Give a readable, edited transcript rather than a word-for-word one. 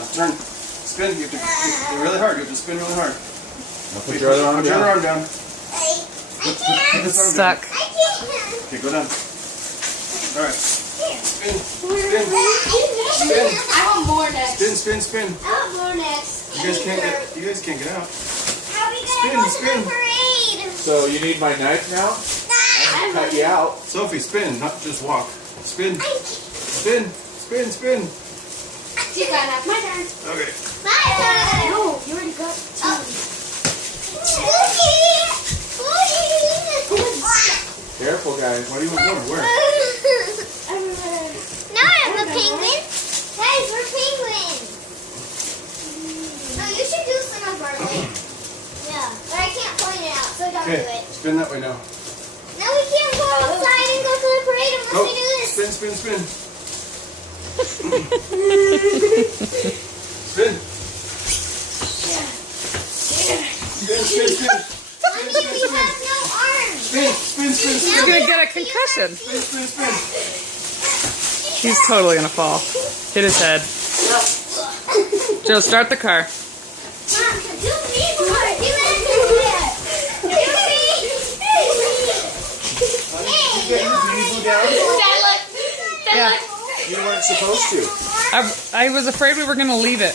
Now turn. Spin. You have to really hard. You have to spin really hard. Now put your other arm Put your down. other arm down. I Put can't. this arm Stuck. I can't. Okay, go down. All right. Spin. Spin. I want more next. Spin. Spin. Spin. I want more next. You guys can't get. You guys can't get out. How are we gonna go to Spin. the parade? So you need my knife now? I'll cut you out. Sophie, spin, not just walk. Spin. Spin. Spin. Spin. You got enough. My turn. Okay. My turn. No, you already got Careful, guys. Why do you want more? Where? Now I'm a penguin. Guys, we're penguins. No, you should do some of our legs. Yeah, but I can't point it out, so don't do Okay, it. spin that way now. No, we can't go outside and go to the parade unless Go. we do this. Spin, spin, spin. Spin. Spin, spin, spin. Mommy, we have no arms. Spin, spin, spin, He's spin. gonna get a concussion. Spin, spin, spin. He's totally gonna fall. Hit his head. Joe, start the car. Mom, do me more. Do it. Do me. Did you go down? Yeah. You weren't supposed to. I was afraid we were gonna leave it.